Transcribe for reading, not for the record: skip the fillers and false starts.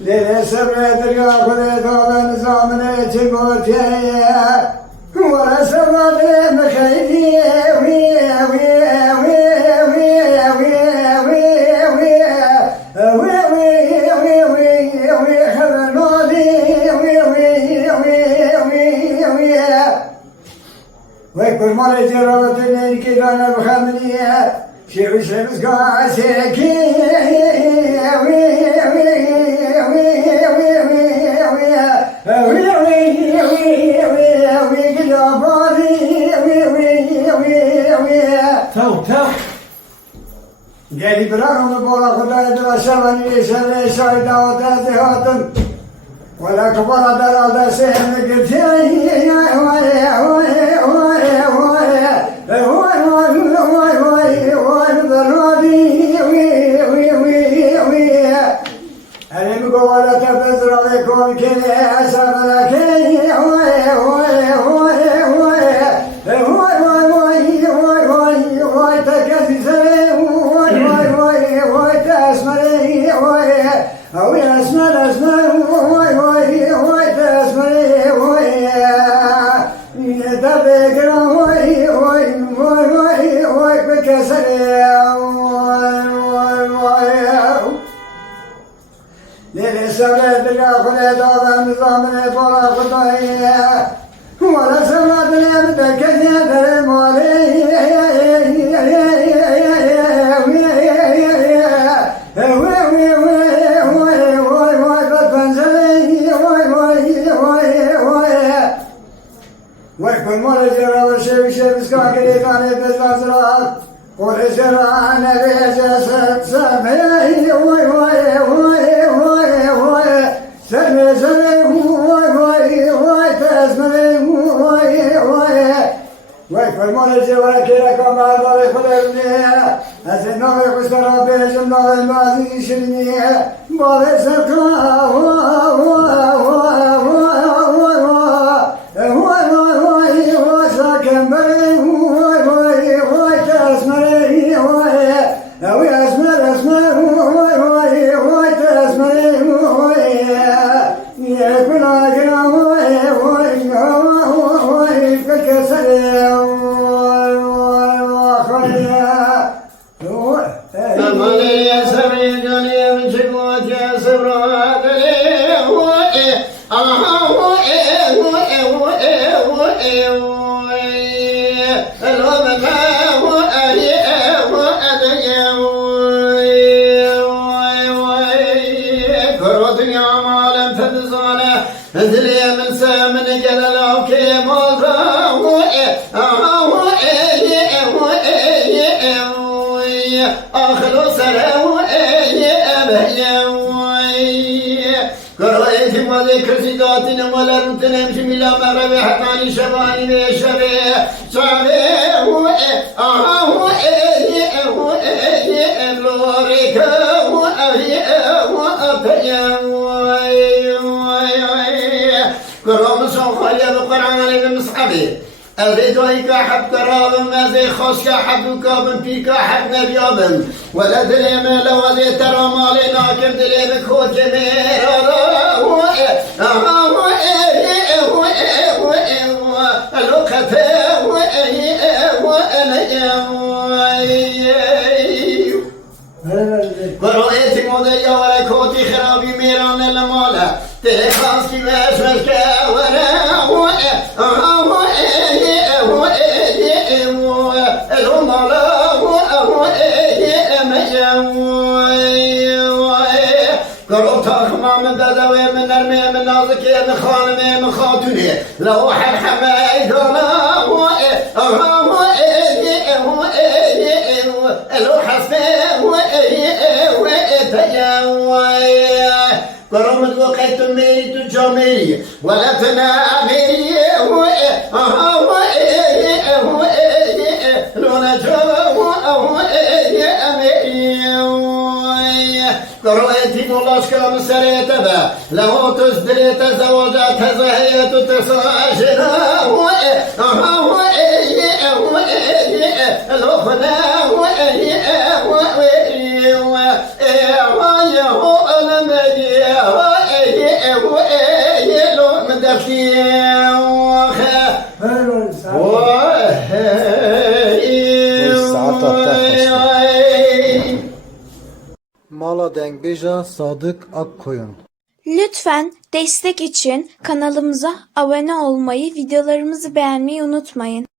لسبرت القاقل ثوبا زامن تقوتي ورا سبرت المخيدي ويكون مالي جربتني كده انا بخمنيه شيخ شمس قاسيكي قالي براهم بولا خداي بلا شرني شرني شايدا وتاتي ولا كبر درا سهم قلت أنا مقولة تبذر لكم كذا أسر لكي للسبب الأخرى دابا نظام الإطلاق الضيّة ولا سمعت الأبد كثيرا المالي ويكون مرجع وشيء بسكاك ليتاني بالأزرار ورجع نبي جسد سمي سمي ويكون مرجع وكيلكم هذا يخلقني أزنه يخسر بجمع الماضي شرني بابي سكا انزلي من سامن جلال كيمال اخلو سلام قرأت مالك رسيداتنا ولرمتنا مش ملا مربي حقاني شباني بشبي شبي لوريك كرام صخالي بقرآن بمصحبي أريدوك حب كرام ما زي خاصك حب كابن فيك حب نبيابن ولا دليم لو زي ترى مالنا كم دليم خوج مير ورؤيتي موديا ولا كوتي خرابي ميران المالا تخاص كي مش كورا قربتك ما من بدوي من نرمي من نازكي من خانمي من خاتوني لو حد حمايد لو حسبي قرمت وقيت ميري تجاميري ولا تناميري لونا جو قرأتي ملاشكا مسريتبا لو تزدريت زوجات زهية تساشنا Ver sağ. Maladen Beja Sadık Akkoyun. Lütfen destek için kanalımıza abone olmayı, videolarımızı beğenmeyi unutmayın.